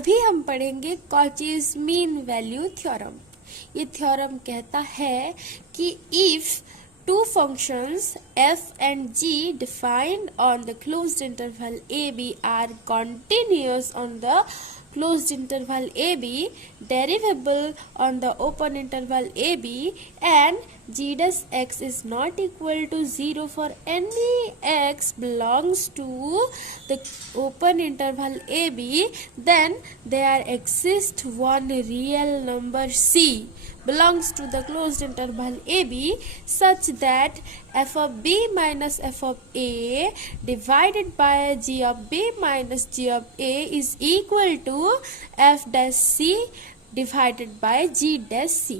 अभी हम पढ़ेंगे कॉचीज मीन वैल्यू थ्योरम। ये थ्योरम कहता है कि if two functions f and g defined on the closed interval ab are continuous on the closed interval ab, derivable on the open interval ab, and g dash x is not equal to 0 for any x belongs to the open interval ab, then there exists one real number c belongs to the closed interval ab such that f of b minus f of a divided by g of b minus g of a is equal to f dash c divided by g dash c।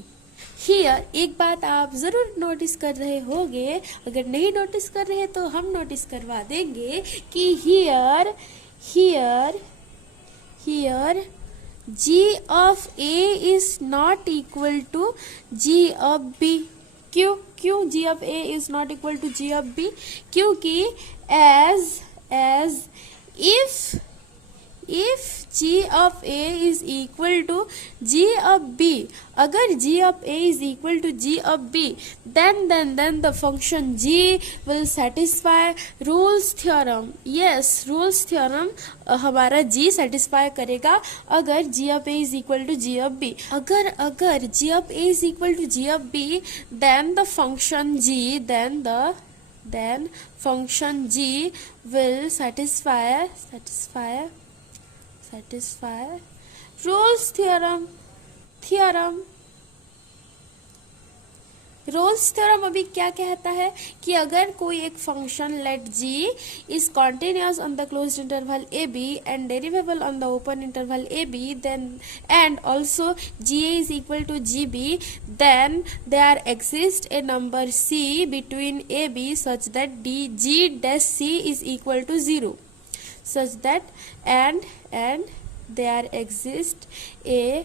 Here एक बात आप जरूर notice कर रहे होंगे, अगर नहीं notice कर रहे तो हम नोटिस करवा देंगे कि here g of a is not equal to g of b। क्यों g of a is not equal to g of b? क्योंकि as if g of a is equal to g of b, अगर g of a is equal to g of b, then the function g will satisfy Rolle's theorem। yes, Rolle's theorem हमारा g satisfy करेगा अगर g of a is equal to g of b। अगर g of a is equal to g of b, then the function g function g will satisfy Rolle's theorem। Rolle's theorem अभी क्या कहता है कि अगर कोई एक function let g is continuous on the closed interval ab and derivable on the open interval ab, then and also ga is equal to gb, then there exist a number c between ab such that g dash c is equal to 0, such that and there exists a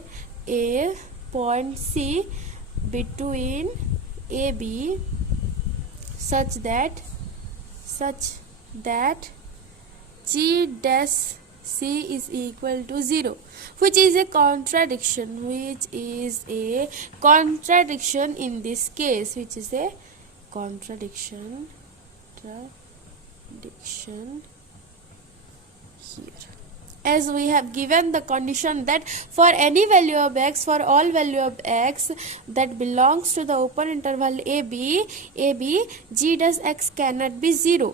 point c between ab such that g dash c is equal to 0, which is a contradiction in this case, which is a contradiction here, as we have given the condition that for any value of x, for all value of x that belongs to the open interval ab g dash x cannot be 0।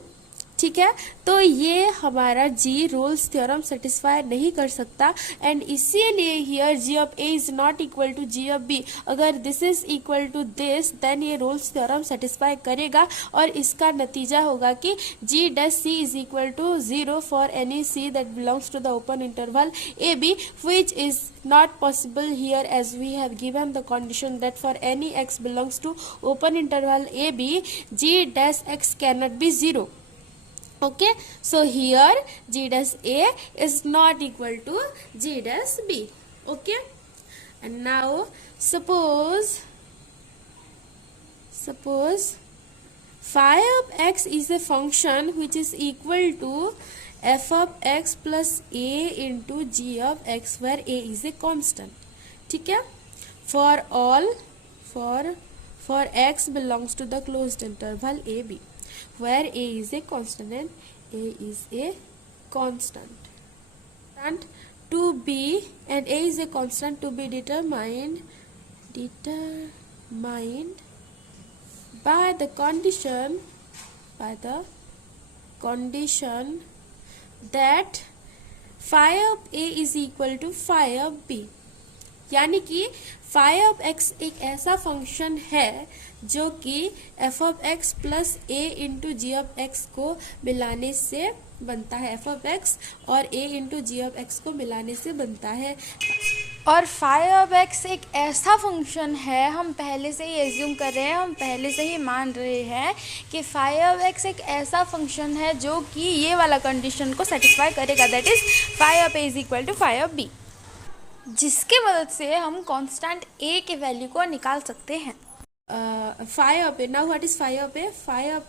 ठीक है, तो ये हमारा g roles theorem satisfy नहीं कर सकता, and इसीलिए here g of a is not equal to g of b। अगर this is equal to this, then ये रोल्स थ्योरम सेटिस्फाई करेगा और इसका नतीजा होगा कि g dash c is equal to 0 for any c that belongs to the open interval ab, which is not possible here as we have given the condition that for any x belongs to open interval ab g dash x cannot be 0। okay, so here g dash a is not equal to g dash b। okay, and now suppose phi of x is a function which is equal to f of x plus a into g of x, where a is a constant। ठीक है, for x belongs to the closed interval ab where a is a constant and a is a constant and to be and a is a constant to be determined by the condition that phi of a is equal to phi of b। यानी कि phi of x एक ऐसा function है जो कि f of x plus a into ji of x को मिलाने से बनता है, f of x और a into ji of x को मिलाने से बनता है। और phi of x एक ऐसा फंक्शन है, हम पहले से ही एज्यूम कर रहे हैं, हम पहले से ही मान रहे हैं कि phi of x एक ऐसा फंक्शन है जो कि ये वाला कंडीशन को सेटिस्फाई करेगा, that is phi of a is equal to phi of b, जिसके मदद से हम कांस्टेंट a के वैल्यू को निकाल सकते हैं। Phi of a, now what is phi of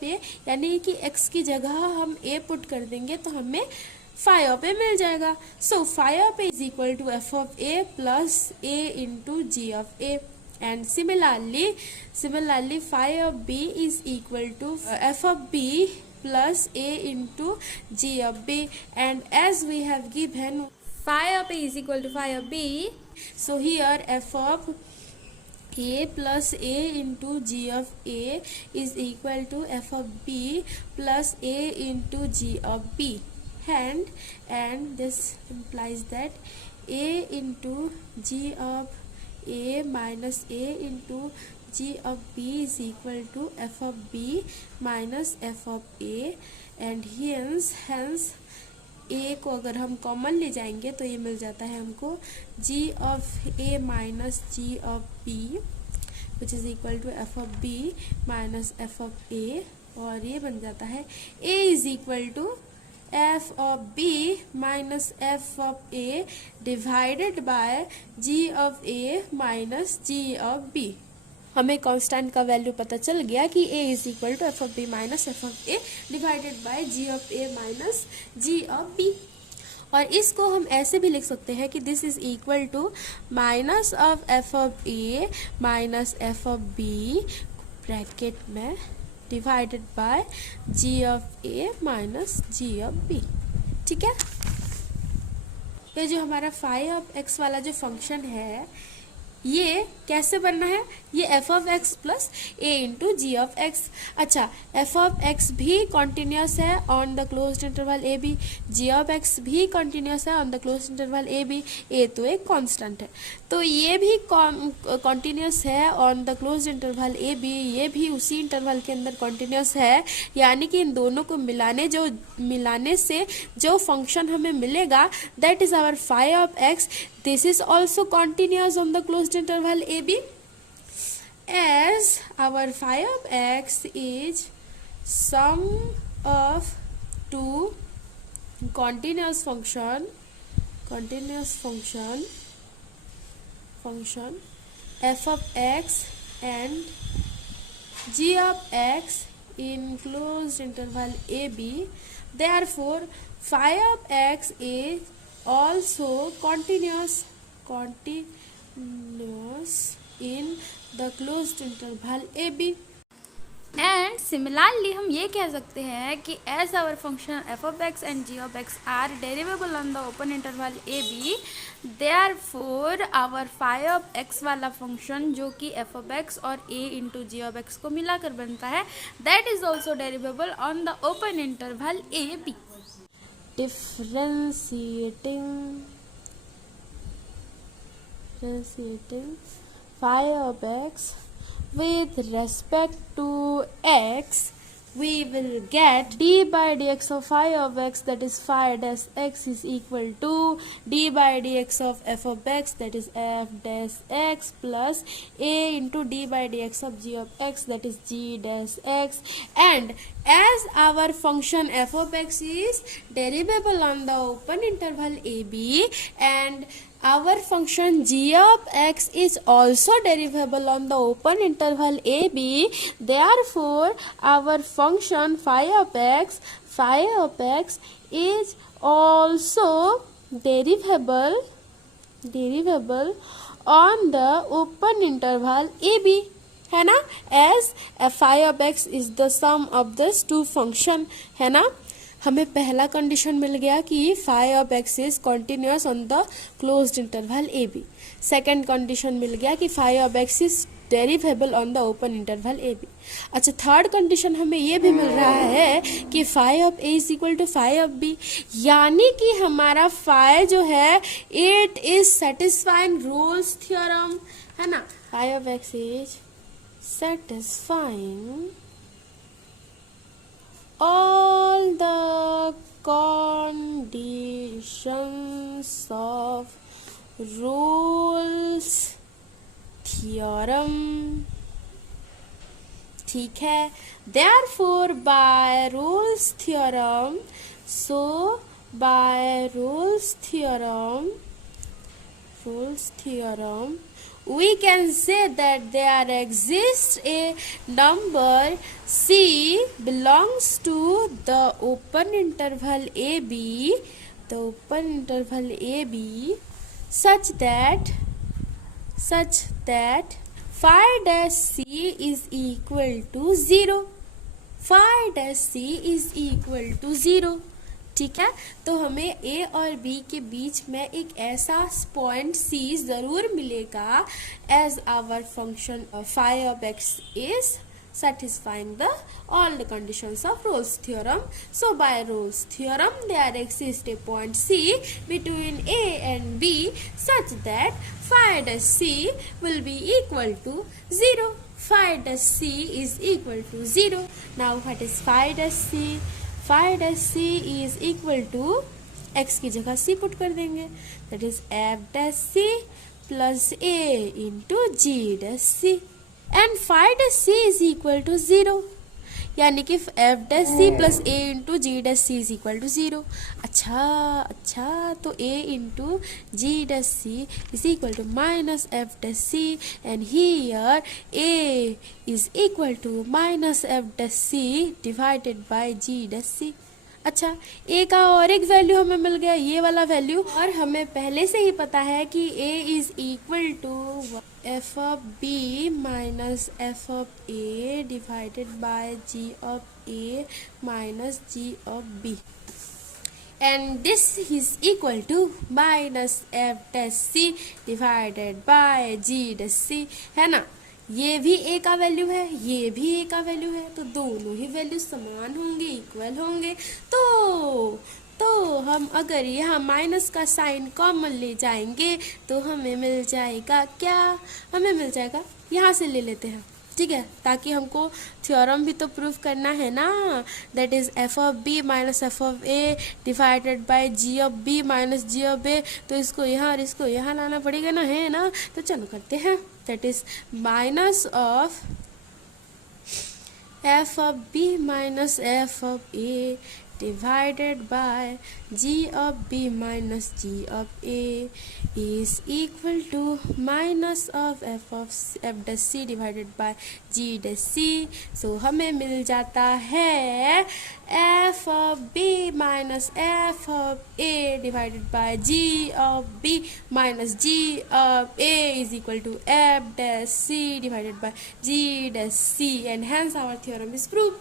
a यानी कि x की जगह हम a पुट कर देंगे तो हमें फाई ऑफ ए मिल जाएगा. So phi of A is equal to F of A plus A into ji of A. And similarly phi of b is equal to f of b plus a into g of b. And as we have given phi of a is equal to phi of b, so here f of a plus a into g of a is equal to f of b plus a into g of b. And this implies that a into g of a minus a into g of b is equal to f of b minus f of a. and hence a को अगर हम common ले जाएंगे तो ये मिल जाता है हमको g of a minus g of b which is equal to f of b minus f of a. और ये बन जाता है a is equal to f of b minus f of a divided by g of a minus g of b. हमें constant का value पता चल गया कि a is equal to F of b minus f of a divided by g of a minus g of b. और इसको हम ऐसे भी लिख सकते हैं कि this is equal to minus of f of a minus f of b bracket में divided by g of a minus g of b. ठीक है. ये जो हमारा फाई ऑफ एक्स वाला जो फंक्शन है ये कैसे बनना है, ये f of x plus A into ji of x. अच्छा, एफ ऑफ एक्स भी कॉन्टिन्यूस है on the closed interval a b, g of x भी कॉन्टिन्यूस है on the closed interval a b. A तो एक कांस्टेंट है तो ये भी कॉन्टिन्यूस है on the closed interval a b, ये भी उसी इंटरवल के अंदर कॉन्टिन्यूस है. यानी कि इन दोनों को मिलाने से जो फंक्शन हमें मिलेगा that is our phi of X. This is also continuous on the closed interval AB, as our phi of x is sum of two continuous function f of x and g of x in closed interval AB. Therefore phi of x is also continuous in the closed interval AB. And similarly हम ये कह सकते हैं कि as our function f of x and g of x are derivable on the open interval a b, therefore our phi of x वाला function जो कि f of x और a into ji of x को मिलाकर बनता है that is also derivable on the open interval a b. differentiating phi of x with respect to x, we will get d by dx of phi of x, that is phi dash x, is equal to d by dx of f of x, that is f dash x, plus a into d by dx of g of x, that is g dash x. And as our function f of x is derivable on the open interval ab and our function g of x is also derivable on the open interval ab, therefore our function phi of x is also derivable on the open interval ab, है ना. as phi of x is the sum of this two function, है ना. हमें पहला condition मिल गया कि phi of x is continuous on the closed interval a b. Second condition मिल गया कि phi of x is derivable on the open interval a b. अच्छा, थर्ड कंडीशन हमें ये भी मिल रहा है कि phi of A is equal to phi of b, यानी कि हमारा फाई जो है it is satisfying Rolle's theorem, है ना. Phi of x is satisfying all the conditions of Rolle's theorem. ठीक है. Therefore by Rolle's theorem, we can say that there exists a number c belongs to the open interval AB the open interval AB such that phi dash C is equal to 0. phi dash C is equal to 0. ठीक है, तो हमें A और B के बीच में एक ऐसा point C जरूर मिलेगा as our function phi of x is satisfying all the conditions of Rolle's theorem. So by Rolle's theorem there exists a point C between A and B such that phi dash C will be equal to 0. Phi dash C is equal to 0. Now what is phi dash C? phi dash C is equal to x की जगह C put कर देंगे, that is f dash C plus A into G dash C, and phi dash C is equal to 0, यानी कि f dash C plus A into G dash C is equal to 0. अच्छा, तो A into G dash C is equal to minus f dash C, and here A is equal to minus f dash C divided by G dash C. अच्छा, A का और एक value हमें मिल गया, ये वाला वैल्यू, और हमें पहले से ही पता है कि A is equal to f of B minus f of A divided by G of A minus G of B, and this is equal to minus f dash C divided by G dash C, है ना. ये भी A का value है, ये भी A का value है, तो दोनों ही वैल्यू समान होंगे, इक्वल होंगे. तो हम अगर यहाँ माइनस का साइन कॉमन ले जाएंगे तो हमें मिल जाएगा क्या, हमें मिल जाएगा, यहाँ से ले लेते हैं, ठीक है, ताकि हमको थ्योरम भी तो प्रूफ करना है ना. That is f of b minus f of a divided by g of b minus g of a. तो इसको यहाँ और इसको यहाँ लाना पड़ेगा ना, है ना. तो चलो करते हैं. That is minus of f of b minus f of a divided by G of B minus G of A is equal to minus of f dash C divided by G dash C. So हमें मिल जाता है f of B minus f of A divided by G of B minus G of A is equal to f dash C divided by G dash C, and hence our theorem is proved.